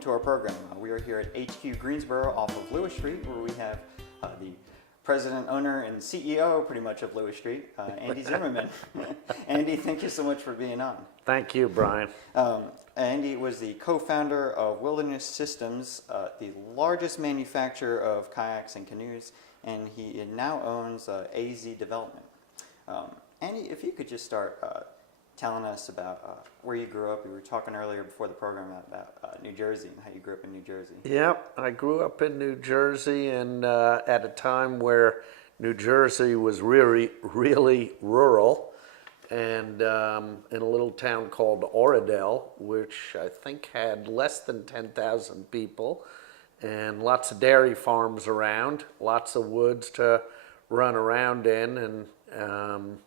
to our program. We are here at HQ Greensboro off of Lewis Street, where we have the president, owner, and CEO pretty much of Lewis Street, Andy Zimmerman. Andy, thank you so much for being on. Thank you, Brian. Andy was the co-founder of Wilderness Systems, the largest manufacturer of kayaks and canoes, and he now owns AZ Development. Andy, if you could just start telling us about where you grew up. We were talking earlier before the program about New Jersey and how you grew up in New Jersey. Yep, I grew up in New Jersey, and at a time where New Jersey was really rural, and in a little town called Oradell, which I think had less than 10,000 people, and lots of dairy farms around, lots of woods to run around in, and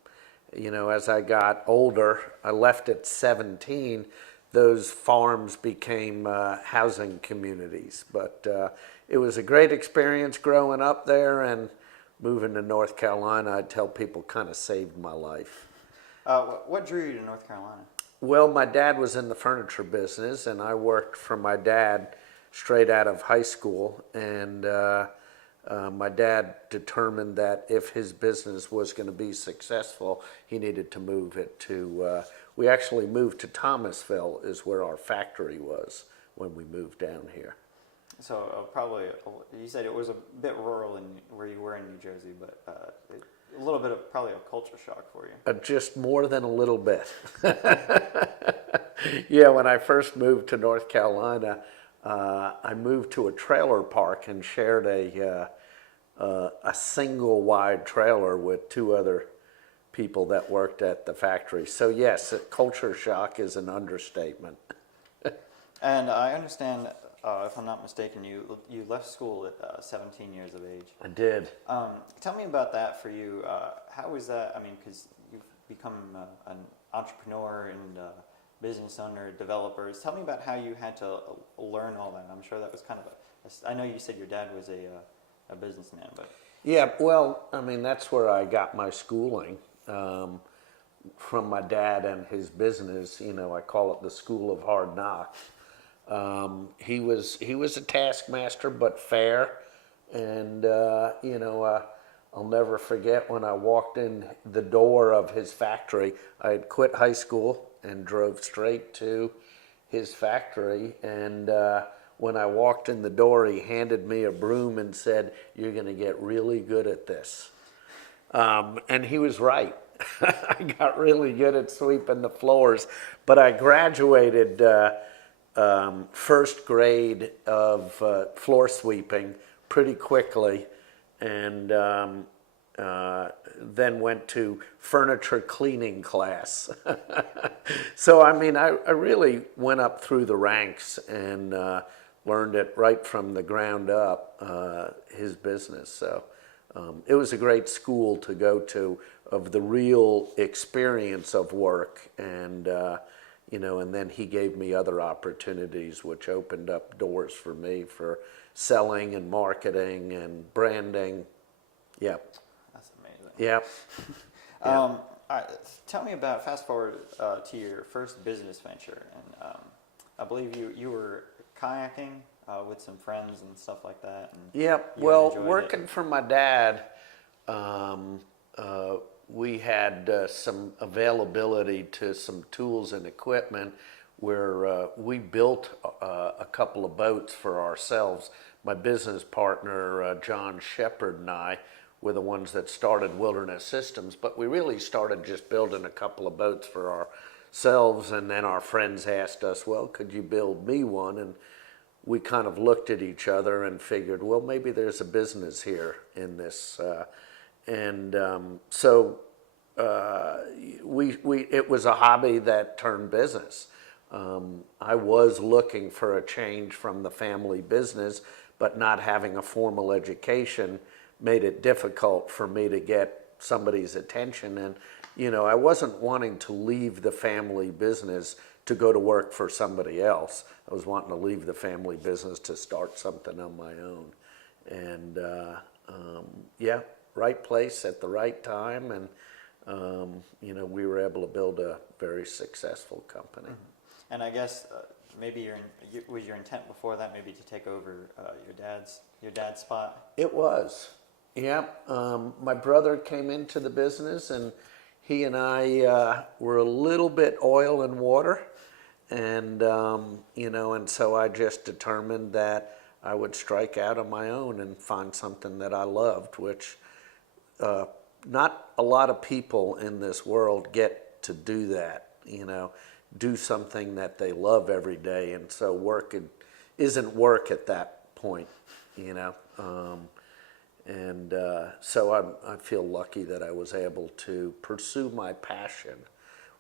you know, as I got older, I left at 17, those farms became housing communities. But it was a great experience growing up there, and moving to North Carolina, I'd tell people, kind of saved my life. What drew you to North Carolina? Well, my dad was in the furniture business, and I worked for my dad straight out of high school, and my dad determined that if his business was going to be successful, he needed to move it to, we actually moved to Thomasville, is where our factory was when we moved down here. So probably, you said it was a bit rural in where you were in New Jersey, but a little bit of probably a culture shock for you. Just more than a little bit. Yeah, when I first moved to North Carolina, I moved to a trailer park and shared a single wide trailer with two other people that worked at the factory. So yes, culture shock is an understatement. And I understand, if I'm not mistaken, you left school at 17 years of age. I did. Tell me about that for you. How was that? I mean, because you've become an entrepreneur and business owner, developers. Tell me about how you had to learn all that. I'm sure that was kind of I know you said your dad was a businessman, but... Yeah, well, I mean, that's where I got my schooling, from my dad and his business. You know, I call it the School of Hard Knocks. He was a taskmaster, but fair, and you know, I'll never forget when I walked in the door of his factory. I had quit high school and drove straight to his factory, and when I walked in the door, he handed me a broom and said, "You're going to get really good at this." And he was right. I got really good at sweeping the floors, but I graduated first grade of floor sweeping pretty quickly, and then went to furniture cleaning class. So, I mean, I really went up through the ranks and learned it right from the ground up, his business. So it was a great school to go to of the real experience of work, and you know, and then he gave me other opportunities which opened up doors for me for selling and marketing and branding. Yep. That's amazing. Yep. All right, tell me about, fast forward to your first business venture, and I believe you were kayaking with some friends and stuff like that. And yep. Well, working for my dad, we had some availability to some tools and equipment where we built a couple of boats for ourselves. My business partner, John Shepard, and I were the ones that started Wilderness Systems, but we really started just building a couple of boats for ourselves, and then our friends asked us, well, could you build me one? And we kind of looked at each other and figured, well, maybe there's a business here in this. So it was a hobby that turned business. I was looking for a change from the family business, but not having a formal education made it difficult for me to get somebody's attention. And, you know, I wasn't wanting to leave the family business to go to work for somebody else. I was wanting to leave the family business to start something on my own. And, yeah, right place at the right time. And, you know, we were able to build a very successful company. Mm-hmm. And I guess maybe was your intent before that maybe to take over your dad's spot? It was. Yep. My brother came into the business, and he and I were a little bit oil and water. And, and so I just determined that I would strike out on my own and find something that I loved, which not a lot of people in this world get to do that, do something that they love every day. And so work isn't work at that point, so I feel lucky that I was able to pursue my passion,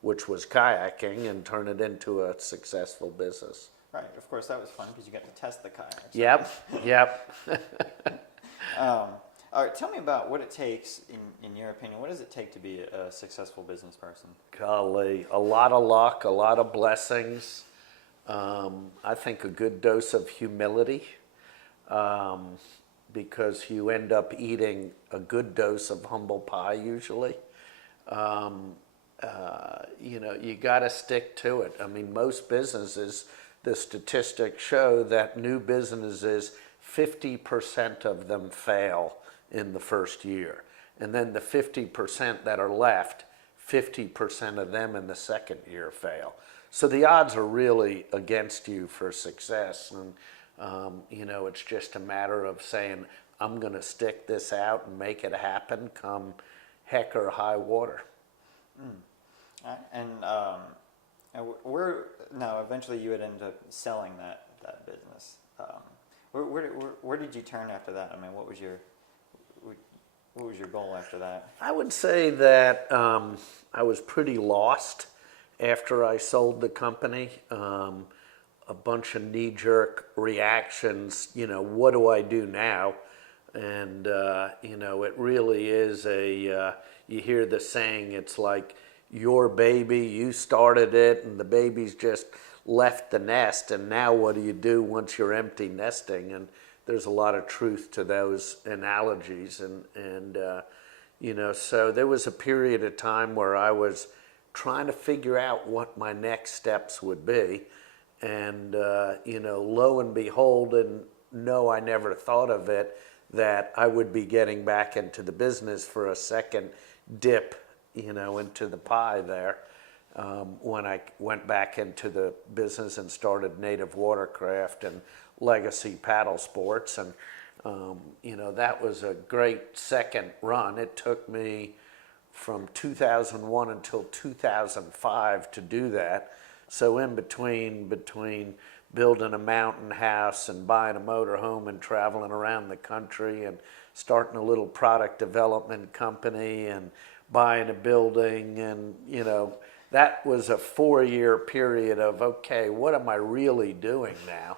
which was kayaking, and turn it into a successful business. Right. Of course, that was fun because you got to test the kayaks. Yep. All right. Tell me about what it takes, in your opinion. What does it take to be a successful business person? Golly, a lot of luck, a lot of blessings. I think a good dose of humility, because you end up eating a good dose of humble pie usually. You got to stick to it. I mean, most businesses, the statistics show that new businesses, 50% of them fail in the first year. And then the 50% that are left, 50% of them in the second year fail. So the odds are really against you for success. And, it's just a matter of saying, I'm going to stick this out and make it happen come heck or high water. And eventually you would end up selling that business. Where did you turn after that? I mean, what was your goal after that? I would say that I was pretty lost after I sold the company. A bunch of knee-jerk reactions. What do I do now? And it really is you hear the saying, it's like your baby, you started it, and the baby's just left the nest, and now what do you do once you're empty nesting? And there's a lot of truth to those analogies, and so there was a period of time where I was trying to figure out what my next steps would be, and lo and behold, and no, I never thought of it, that I would be getting back into the business for a second dip, into the pie there, when I went back into the business and started Native Watercraft and Legacy Paddle Sports. And, that was a great second run. It took me from 2001 until 2005 to do that. So in between building a mountain house and buying a motor home and traveling around the country and starting a little product development company and buying a building, and that was a 4-year period of, okay, what am I really doing now?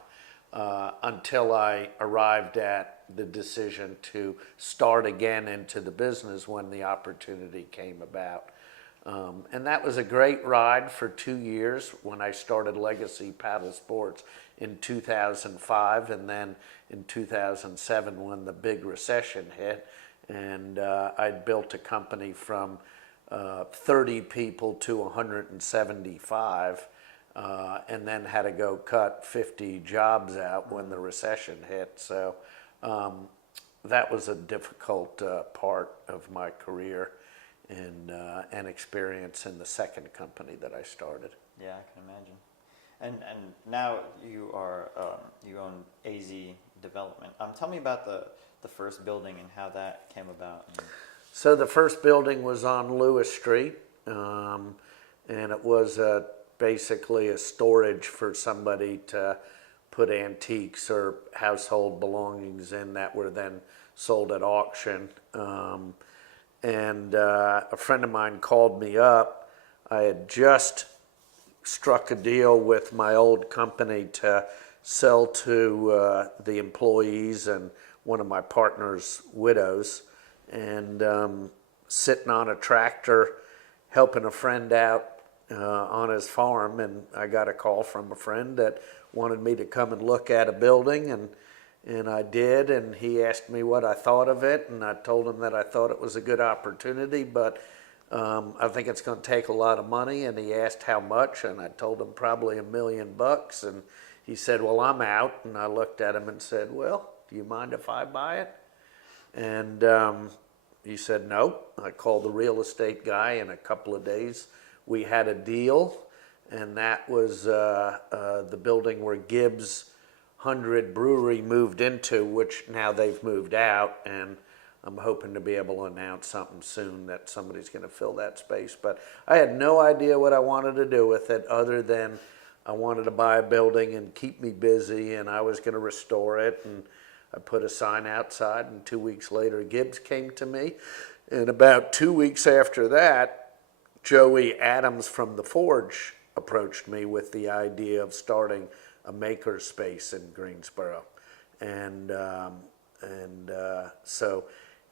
Until I arrived at the decision to start again into the business when the opportunity came about. And that was a great ride for 2 years when I started Legacy Paddle Sports in 2005, and then in 2007 when the big recession hit. And I'd built a company from 30 people to 175, and then had to go cut 50 jobs out when the recession hit. So that was a difficult part of my career and experience in the second company that I started. Yeah, I can imagine. And now you are you own AZ Development. Tell me about the first building and how that came about. So the first building was on Lewis Street, and it was basically a storage for somebody to put antiques or household belongings in that were then sold at auction. And a friend of mine called me up. I had just struck a deal with my old company to sell to the employees and one of my partner's widows, and sitting on a tractor helping a friend out on his farm, and I got a call from a friend that wanted me to come and look at a building, and I did, and he asked me what I thought of it, and I told him that I thought it was a good opportunity, but I think it's going to take a lot of money. And he asked how much, and I told him probably $1 million. And he said, well, I'm out. And I looked at him and said, well, do you mind if I buy it? And he said, no. I called the real estate guy. In a couple of days, we had a deal. And that was the building where Gibbs 100 Brewery moved into, which now they've moved out. And I'm hoping to be able to announce something soon that somebody's going to fill that space. But I had no idea what I wanted to do with it other than I wanted to buy a building and keep me busy, and I was going to restore it. And I put a sign outside, and 2 weeks later, Gibbs came to me. And about 2 weeks after that, Joey Adams from The Forge approached me with the idea of starting a maker space in Greensboro. And so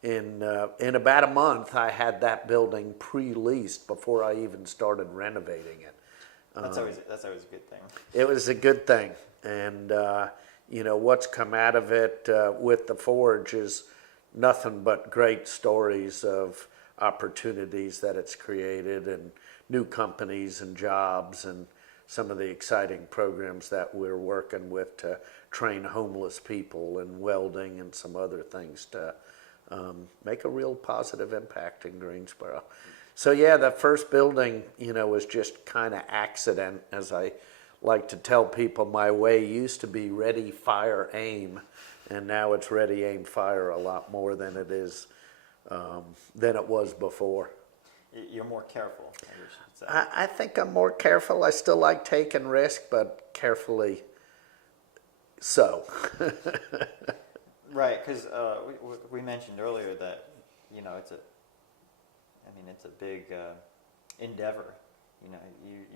in about a month, I had that building pre-leased before I even started renovating it. That's always a good thing. It was a good thing. And, what's come out of it with The Forge is nothing but great stories of opportunities that it's created and new companies and jobs and some of the exciting programs that we're working with to train homeless people and welding and some other things to make a real positive impact in Greensboro. So yeah, the first building, was just kind of accident. As I like to tell people, my way used to be ready, fire, aim, and now it's ready, aim, fire a lot more than it is than it was before. You're more careful, I should say. I think I'm more careful. I still like taking risk, but carefully so. Right, because we mentioned earlier that it's a big endeavor.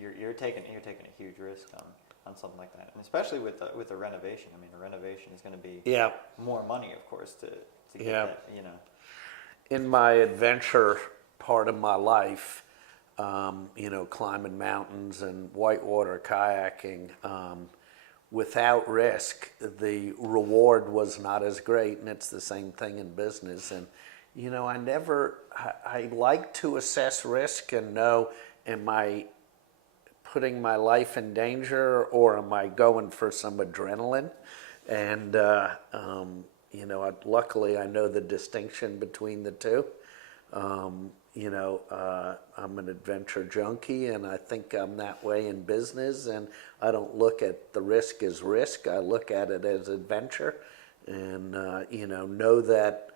You're taking a huge risk on something like that, and especially with the renovation. I mean, a renovation is going to be more money, of course, to get that. In my adventure part of my life, climbing mountains and whitewater kayaking, without risk, the reward was not as great, and it's the same thing in business. And I like to assess risk and know, am I putting my life in danger or am I going for some adrenaline? And luckily I know the distinction between the two. I'm an adventure junkie, and I think I'm that way in business, and I don't look at the risk as risk. I look at it as adventure, and know that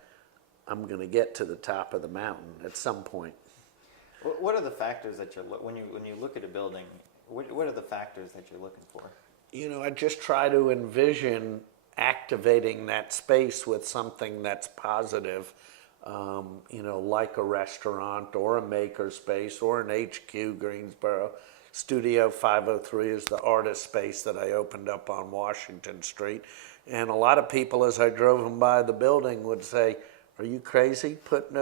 I'm going to get to the top of the mountain at some point. What are the factors that when you look at a building? What are the factors that you're looking for? I just try to envision activating that space with something that's positive. Like a restaurant or a maker space or an HQ Greensboro. Studio 503 is the artist space that I opened up on Washington Street. And a lot of people, as I drove them by the building, would say, are you crazy putting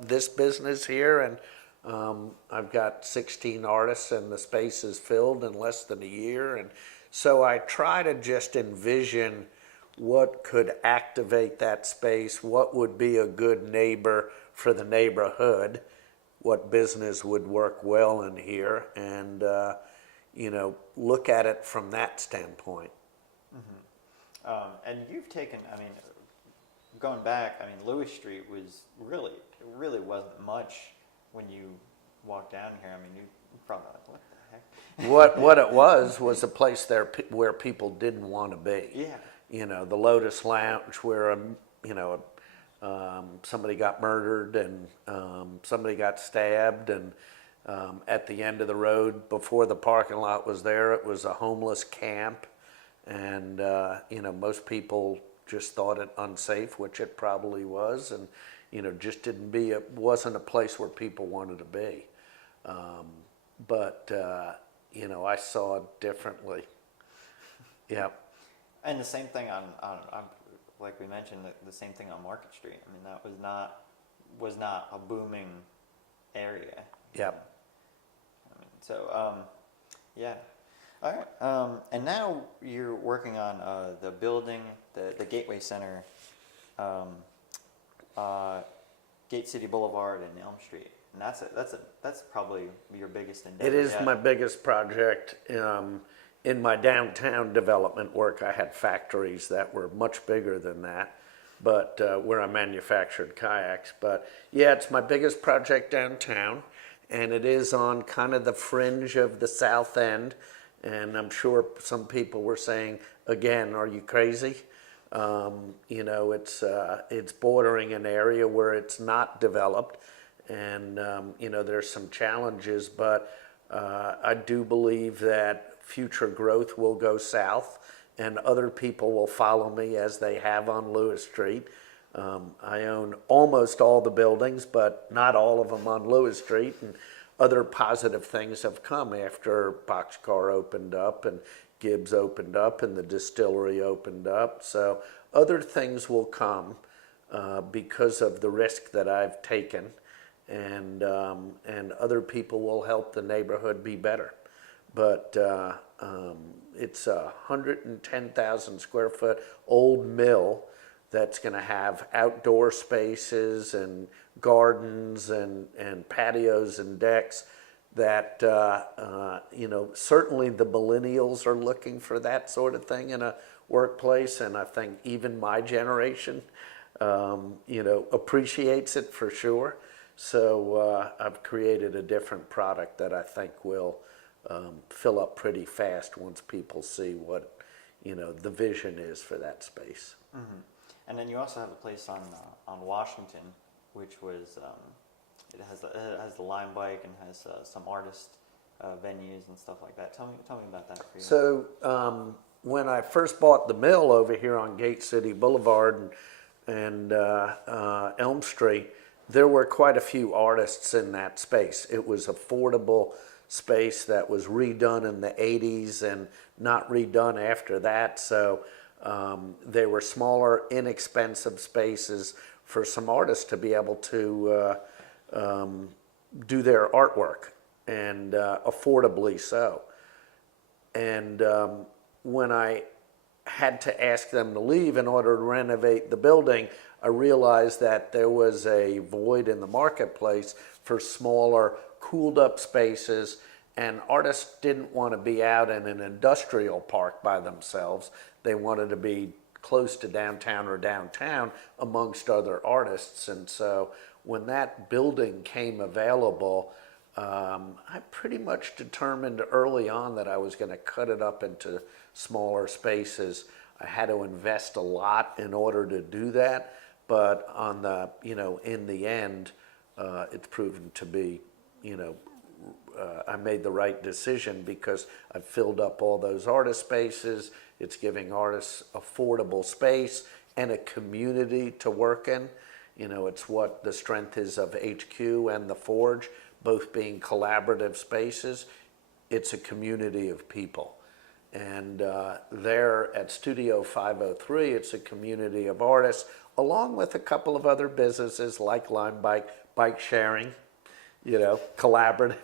this business here? And I've got 16 artists and the space is filled in less than a year. And so I try to just envision what could activate that space, what would be a good neighbor for the neighborhood, what business would work well in here, and look at it from that standpoint. Mm-hmm. And you've taken, going back, Lewis Street was really wasn't much when you walked down here. You probably like, what the heck? What it was a place there where people didn't want to be. Yeah. The Lotus Lounge where somebody got murdered and somebody got stabbed, and at the end of the road before the parking lot was there, it was a homeless camp, and most people just thought it unsafe, which it probably was, and just it wasn't a place where people wanted to be. But I saw it differently. Yeah. And the same thing on like we mentioned, the same thing on Market Street. That was not a booming area. Yeah. Yeah. All right. And now you're working on the building, the Gateway Center, Gate City Boulevard and Elm Street. And that's probably your biggest endeavor. It is yet. my biggest project. In my downtown development work, I had factories that were much bigger than that, but where I manufactured kayaks. But yeah, it's my biggest project downtown, and it is on kind of the fringe of the south end. And I'm sure some people were saying, again, are you crazy? It's bordering an area where it's not developed, and there's some challenges, but I do believe that future growth will go south, and other people will follow me as they have on Lewis Street. I own almost all the buildings, but not all of them on Lewis Street, and other positive things have come after Boxcar opened up and Gibbs opened up and the distillery opened up. So other things will come because of the risk that I've taken, and other people will help the neighborhood be better. But it's a 110,000 square foot old mill that's going to have outdoor spaces and gardens and patios and decks that, certainly the millennials are looking for that sort of thing in a workplace. And I think even my generation, appreciates it for sure. So I've created a different product that I think will fill up pretty fast once people see what, the vision is for that space. Mm-hmm. And then you also have a place on Washington, which was it has the Lime Bike and has some artist venues and stuff like that. Tell me about that for you. So when I first bought the mill over here on Gate City Boulevard and Elm Street, there were quite a few artists in that space. It was affordable space that was redone in the 80s and not redone after that. So they were smaller, inexpensive spaces for some artists to be able to do their artwork, and affordably so. And when I had to ask them to leave in order to renovate the building, I realized that there was a void in the marketplace for smaller, cooled up spaces, and artists didn't want to be out in an industrial park by themselves. They wanted to be close to downtown or downtown amongst other artists. And so when that building came available, I pretty much determined early on that I was going to cut it up into smaller spaces. I had to invest a lot in order to do that, but on the, in the end, it's proven to be, I made the right decision because I've filled up all those artist spaces. It's giving artists affordable space and a community to work in. It's what the strength is of HQ and the Forge, both being collaborative spaces. It's a community of people. And there at Studio 503, it's a community of artists, along with a couple of other businesses like Lime Bike, bike sharing, collaborative,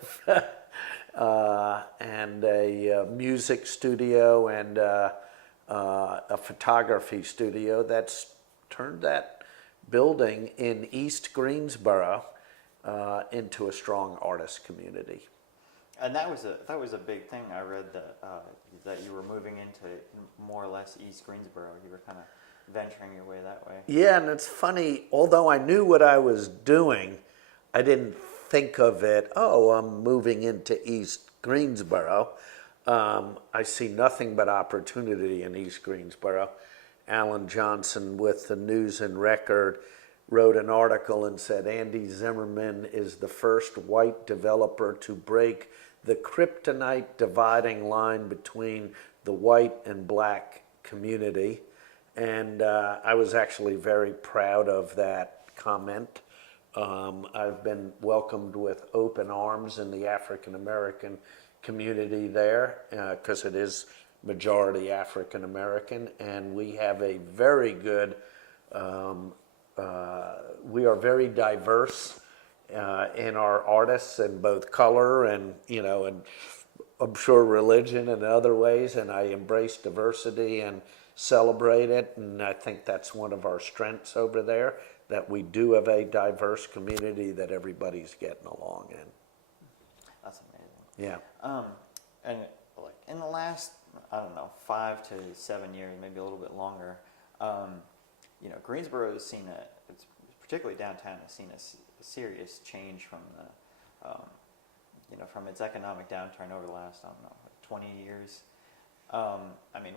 and a music studio and a photography studio that's turned that building in East Greensboro into a strong artist community. And that was a big thing. I read that you were moving into more or less East Greensboro. You were kind of venturing your way that way. Yeah, and it's funny. Although I knew what I was doing, I didn't think of it. Oh, I'm moving into East Greensboro. I see nothing but opportunity in East Greensboro. Alan Johnson with the News and Record wrote an article and said Andy Zimmerman is the first white developer to break the kryptonite dividing line between the white and black community. And I was actually very proud of that comment. I've been welcomed with open arms in the African American community there because it is majority African American, and we have a very good, we are very diverse in our artists in both color and, and I'm sure religion and other ways, and I embrace diversity and celebrate it, and I think that's one of our strengths over there, that we do have a diverse community that everybody's getting along in. That's amazing. Yeah. And like in the last, I don't know, 5 to 7 years, maybe a little bit longer, Greensboro has seen it's particularly downtown, has seen a serious change from from its economic downturn over the last, I don't know, like 20 years.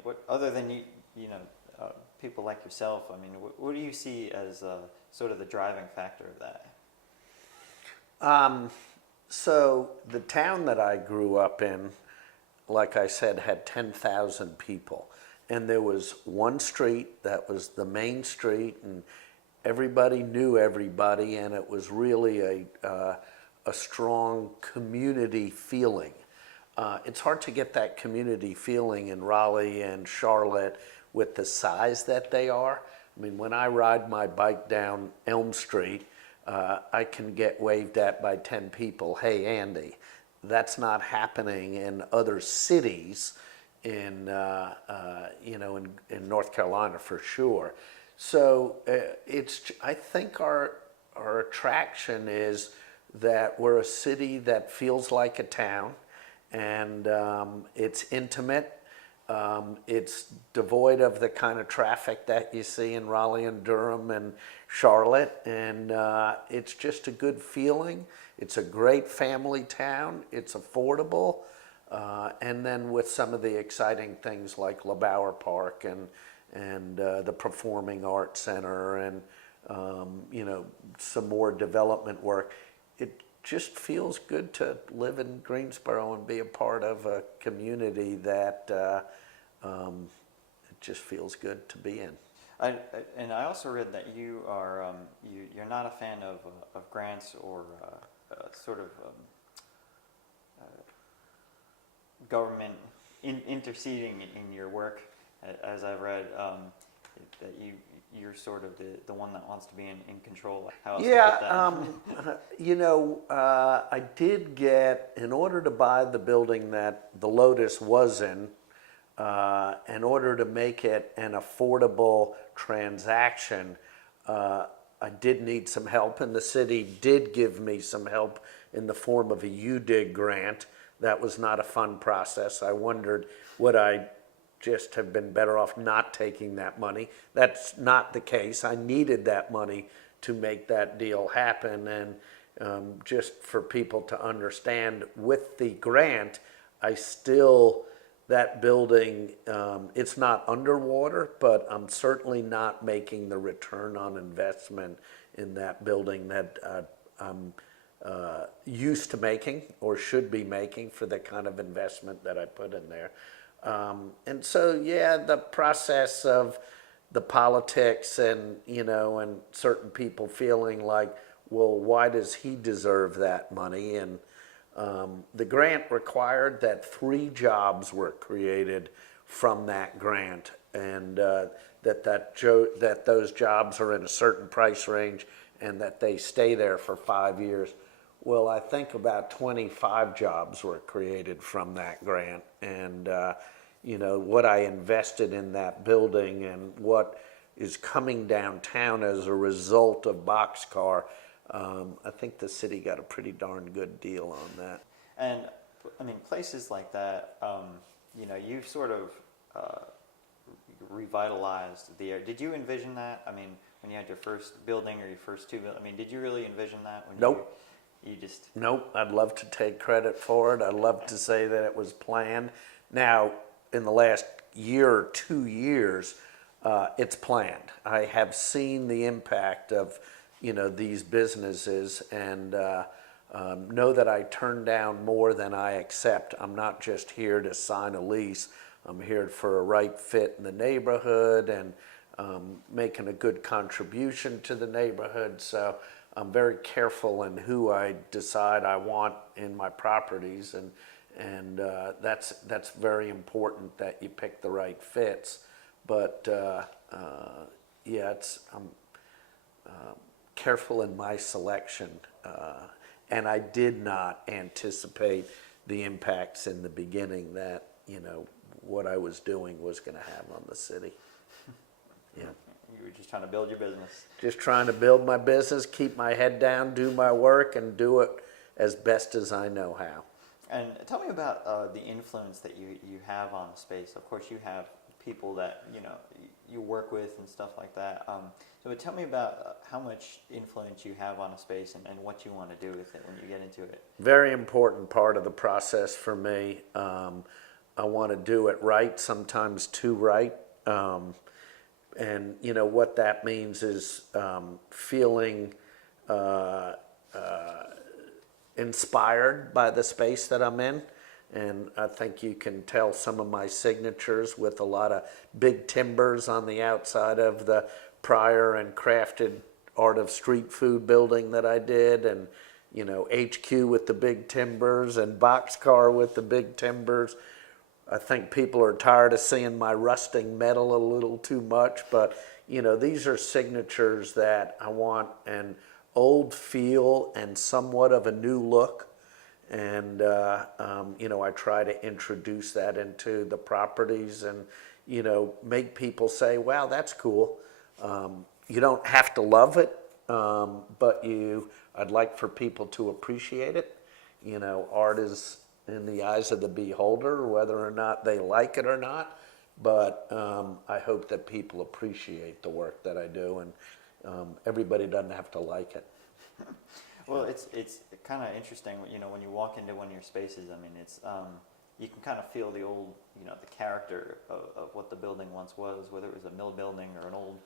What other than people like yourself, what do you see as sort of the driving factor of that? So the town that I grew up in, like I said, had 10,000 people. And there was one street that was the main street, and everybody knew everybody, and it was really a strong community feeling. It's hard to get that community feeling in Raleigh and Charlotte with the size that they are. When I ride my bike down Elm Street, I can get waved at by 10 people, "Hey, Andy." That's not happening in other cities in North Carolina for sure. So I think our attraction is that we're a city that feels like a town, and it's intimate. It's devoid of the kind of traffic that you see in Raleigh and Durham and Charlotte, and it's just a good feeling. It's a great family town. It's affordable, and then with some of the exciting things like LeBauer Park and the Performing Arts Center and some more development work, it just feels good to live in Greensboro and be a part of a community that it just feels good to be in. I also read that you are you're not a fan of grants or government interceding in your work, as I've read, that you're sort of the one that wants to be in control. How else to put that? I did get, in order to buy the building that the Lotus was in order to make it an affordable transaction, I did need some help, and the city did give me some help in the form of a UDIG grant. That was not a fun process. I wondered, would I just have been better off not taking that money? That's not the case. I needed that money to make that deal happen, and just for people to understand, with the grant, that building, it's not underwater, but I'm certainly not making the return on investment in that building that I'm used to making or should be making for the kind of investment that I put in there. And so, the process of the politics and certain people feeling like, well, why does he deserve that money? And the grant required that 3 jobs were created from that grant, and that those jobs are in a certain price range and that they stay there for 5 years. Well, I think about 25 jobs were created from that grant, and what I invested in that building and what is coming downtown as a result of Boxcar, I think the city got a pretty darn good deal on that. And places like that, you've sort of revitalized the area. Did you envision that? When you had your first building or your first 2 buildings, did you really envision that? Nope. You just... Nope. I'd love to take credit for it. I'd love to say that it was planned. Now, in the last year or 2 years, it's planned. I have seen the impact of these businesses, and know that I turn down more than I accept. I'm not just here to sign a lease. I'm here for a right fit in the neighborhood and making a good contribution to the neighborhood. So I'm very careful in who I decide I want in my properties, and that's very important that you pick the right fits. But I'm careful in my selection, and I did not anticipate the impacts in the beginning that what I was doing was going to have on the city. Yeah. You were just trying to build your business. Just trying to build my business, keep my head down, do my work, and do it as best as I know how. And tell me about the influence that you have on the space. Of course, you have people that you work with and stuff like that. So tell me about how much influence you have on a space and what you want to do with it when you get into it. Very important part of the process for me. I want to do it right, sometimes too right. And what that means is feeling inspired by the space that I'm in. And I think you can tell some of my signatures with a lot of big timbers on the outside of the prior and crafted Art of Street Food building that I did, and HQ with the big timbers and Boxcar with the big timbers. I think people are tired of seeing my rusting metal a little too much, but these are signatures that I want an old feel and somewhat of a new look. And, I try to introduce that into the properties and, make people say, wow, that's cool. You don't have to love it, but I'd like for people to appreciate it. Art is in the eyes of the beholder, whether or not they like it or not. But I hope that people appreciate the work that I do, and everybody doesn't have to like it. Well, it's kind of interesting, when you walk into one of your spaces. I mean, it's you can kind of feel the old, the character of what the building once was, whether it was a mill building or an old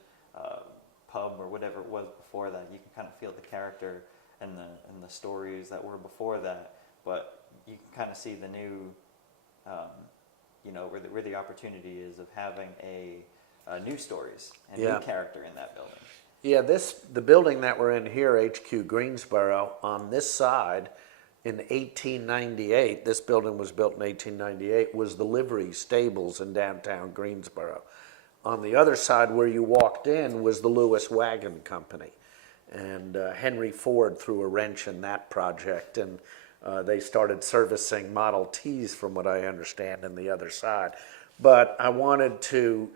pub or whatever it was before that. You can kind of feel the character and the stories that were before that, but you can kind of see the new, where the opportunity is of having new stories and new character in that building. Yeah, the building that we're in here, HQ Greensboro, on this side in 1898, this building was built in 1898, was the livery stables in downtown Greensboro. On the other side where you walked in was the Lewis Wagon Company. And Henry Ford threw a wrench in that project, and they started servicing Model Ts, from what I understand, on the other side. But I wanted to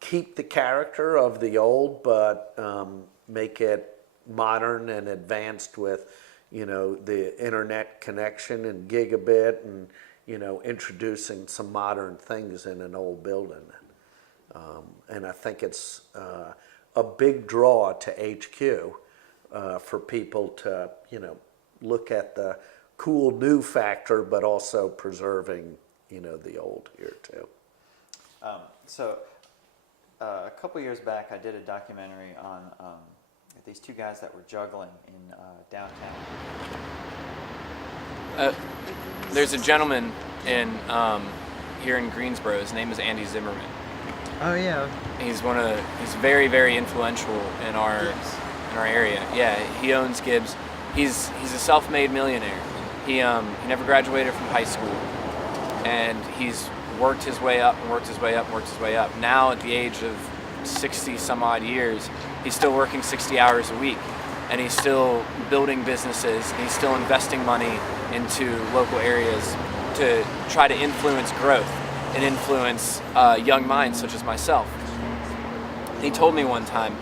keep the character of the old, but make it modern and advanced with, the internet connection and gigabit, and introducing some modern things in an old building. And I think it's a big draw to HQ for people to, look at the cool new factor, but also preserving, the old here too. A couple years back, I did a documentary on these two guys that were juggling in downtown. There's a gentleman here in Greensboro. His name is Andy Zimmerman. Oh yeah. He's very, very influential in our area. Yeah, he owns Gibbs. He's a self-made millionaire. He never graduated from high school, and he's worked his way up and worked his way up and worked his way up. Now at the age of 60 some odd years, he's still working 60 hours a week, and he's still building businesses, and he's still investing money into local areas to try to influence growth and influence young minds such as myself. He told me one time,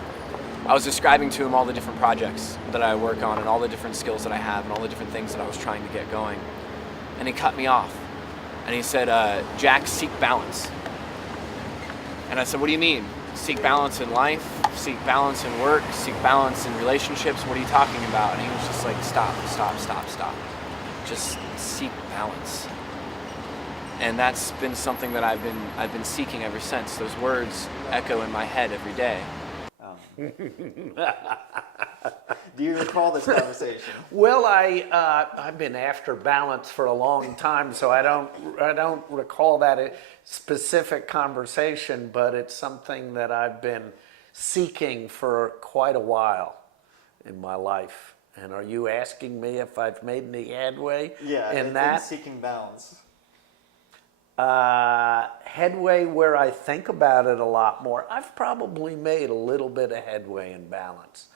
I was describing to him all the different projects that I work on and all the different skills that I have and all the different things that I was trying to get going, and he cut me off. And he said, Jack, seek balance. And I said, what do you mean? Seek balance in life, seek balance in work, seek balance in relationships. What are you talking about? And he was just like, stop. Just seek balance. And that's been something that I've been seeking ever since. Those words echo in my head every day. Do you recall this conversation? Well, I've been after balance for a long time, so I don't recall that specific conversation, but it's something that I've been seeking for quite a while in my life. And are you asking me if I've made any headway in that? Seeking balance. Headway where I think about it a lot more. I've probably made a little bit of headway in balance.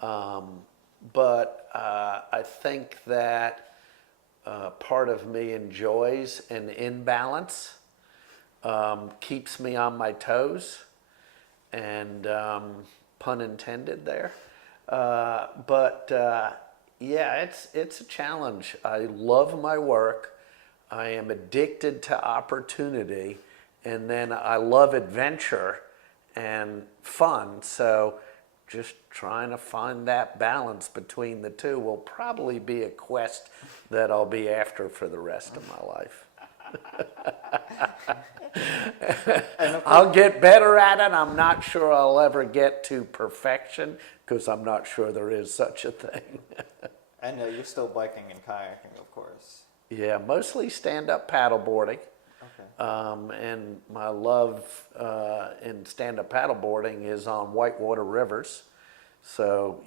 But I think that part of me enjoys an imbalance, keeps me on my toes, and pun intended there. But yeah, it's a challenge. I love my work. I am addicted to opportunity, and then I love adventure and fun. So just trying to find that balance between the two will probably be a quest that I'll be after for the rest of my life. I'll get better at it. I'm not sure I'll ever get to perfection because I'm not sure there is such a thing. And you're still biking and kayaking, of course. Yeah, mostly stand-up paddleboarding. Okay. And my love in stand-up paddleboarding is on whitewater rivers. So,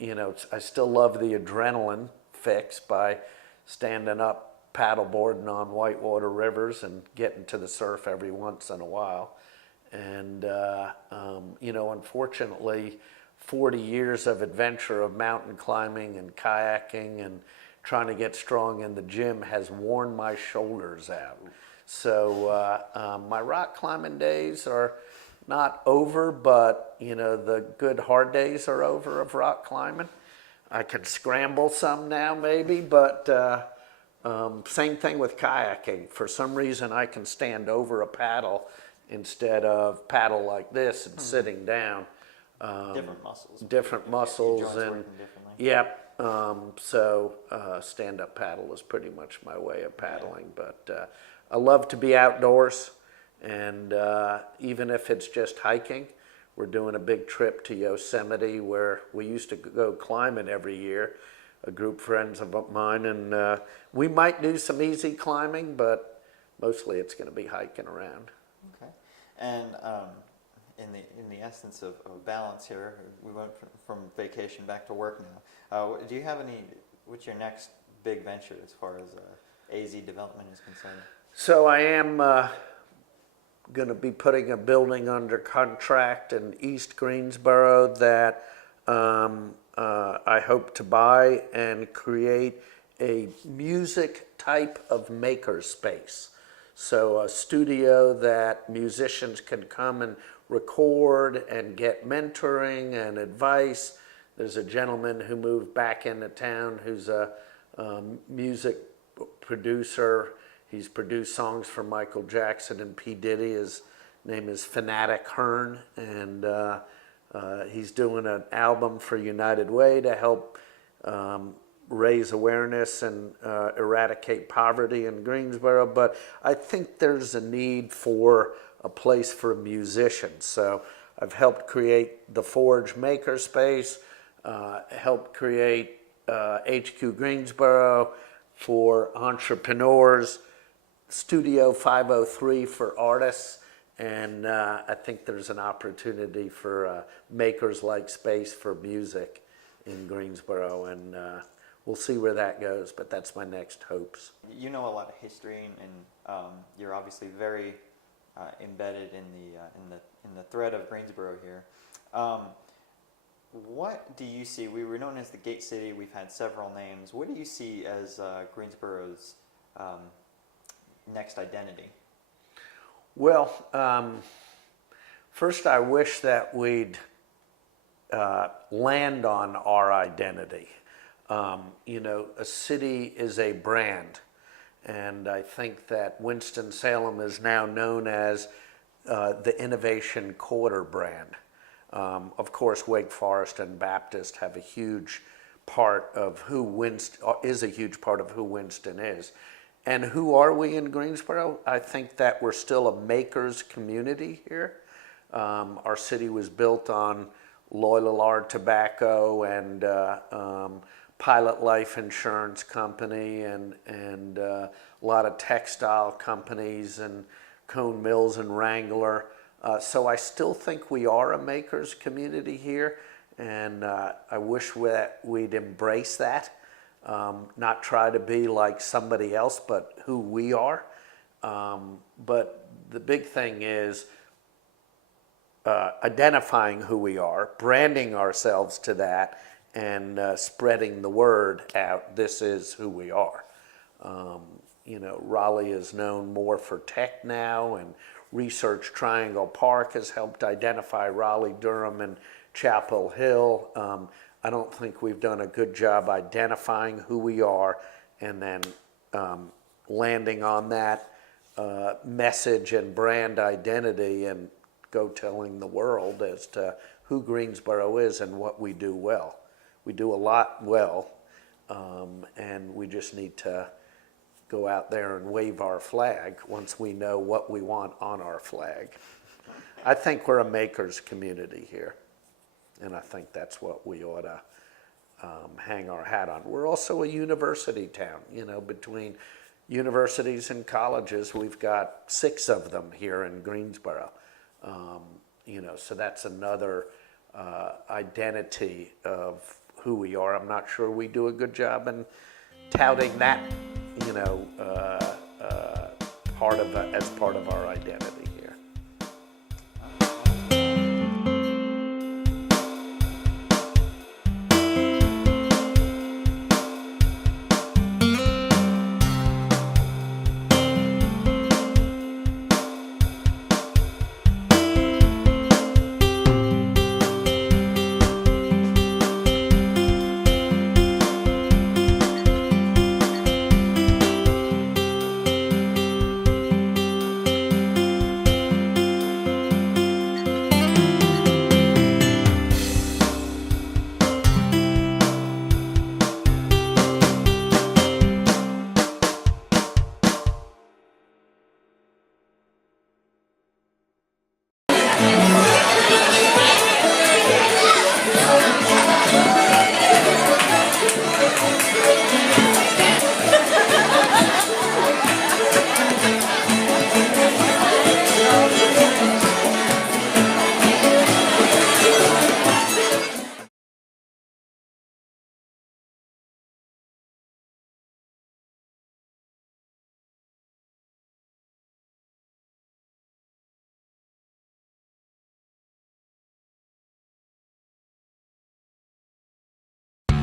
I still love the adrenaline fix by standing up paddleboarding on whitewater rivers and getting to the surf every once in a while. And, unfortunately, 40 years of adventure of mountain climbing and kayaking and trying to get strong in the gym has worn my shoulders out. So my rock climbing days are not over, but the good hard days are over of rock climbing. I can scramble some now maybe, but same thing with kayaking. For some reason I can stand over a paddle instead of paddle like this and sitting down. Different muscles. Different muscles Your joints and working differently. yep. So stand-up paddle is pretty much my way of paddling. But I love to be outdoors, and even if it's just hiking, we're doing a big trip to Yosemite where we used to go climbing every year, a group of friends of mine, and we might do some easy climbing, but mostly it's going to be hiking around. Okay. And in the essence of balance here, we went from vacation back to work now. Do you have what's your next big venture as far as AZ development is concerned? So I am going to be putting a building under contract in East Greensboro that I hope to buy and create a music type of maker space. So a studio that musicians can come and record and get mentoring and advice. There's a gentleman who moved back into town who's a music producer. He's produced songs for Michael Jackson and P. Diddy. His name is Fanatic Hearn, and he's doing an album for United Way to help raise awareness and eradicate poverty in Greensboro. But I think there's a need for a place for musicians. So I've helped create the Forge Makerspace, helped create HQ Greensboro for entrepreneurs, Studio 503 for artists, and I think there's an opportunity for makers-like space for music in Greensboro, and we'll see where that goes, but that's my next hopes. You know a lot of history, and you're obviously very embedded in the thread of Greensboro here. What do you see? We were known as the Gate City. We've had several names. What do you see as Greensboro's next identity? Well, first I wish that we'd land on our identity. A city is a brand, and I think that Winston-Salem is now known as the Innovation Quarter brand. Of course, Wake Forest and Baptist have a huge part of who Winston is. And who are we in Greensboro? I think that we're still a makers community here. Our city was built on Loyalard Tobacco and Pilot Life Insurance Company and a lot of textile companies and Cone Mills and Wrangler. So I still think we are a makers community here, and I wish that we'd embrace that. Not try to be like somebody else, but who we are. But the big thing is identifying who we are, branding ourselves to that, and spreading the word out. This is who we are. Raleigh is known more for tech now, and Research Triangle Park has helped identify Raleigh, Durham, and Chapel Hill. I don't think we've done a good job identifying who we are and then landing on that message and brand identity and go telling the world as to who Greensboro is and what we do well. We do a lot well, and we just need to go out there and wave our flag once we know what we want on our flag. I think we're a maker's community here, and I think that's what we ought to hang our hat on. We're also a university town, between universities and colleges. We've got 6 of them here in Greensboro. So that's another identity of who we are. I'm not sure we do a good job in touting that, as part of our identity here.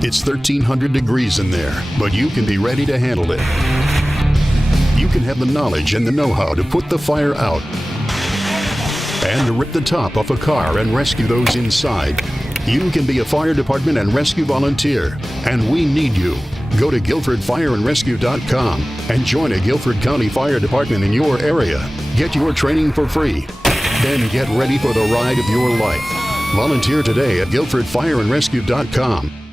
It's 1,300 degrees in there, but you can be ready to handle it. You can have the knowledge and the know-how to put the fire out and to rip the top off a car and rescue those inside. You can be a fire department and rescue volunteer, and we need you. Go to GuilfordFireandRescue.com and join a Guilford County Fire Department in your area. Get your training for free. Then get ready for the ride of your life. Volunteer today at GuilfordFireandRescue.com.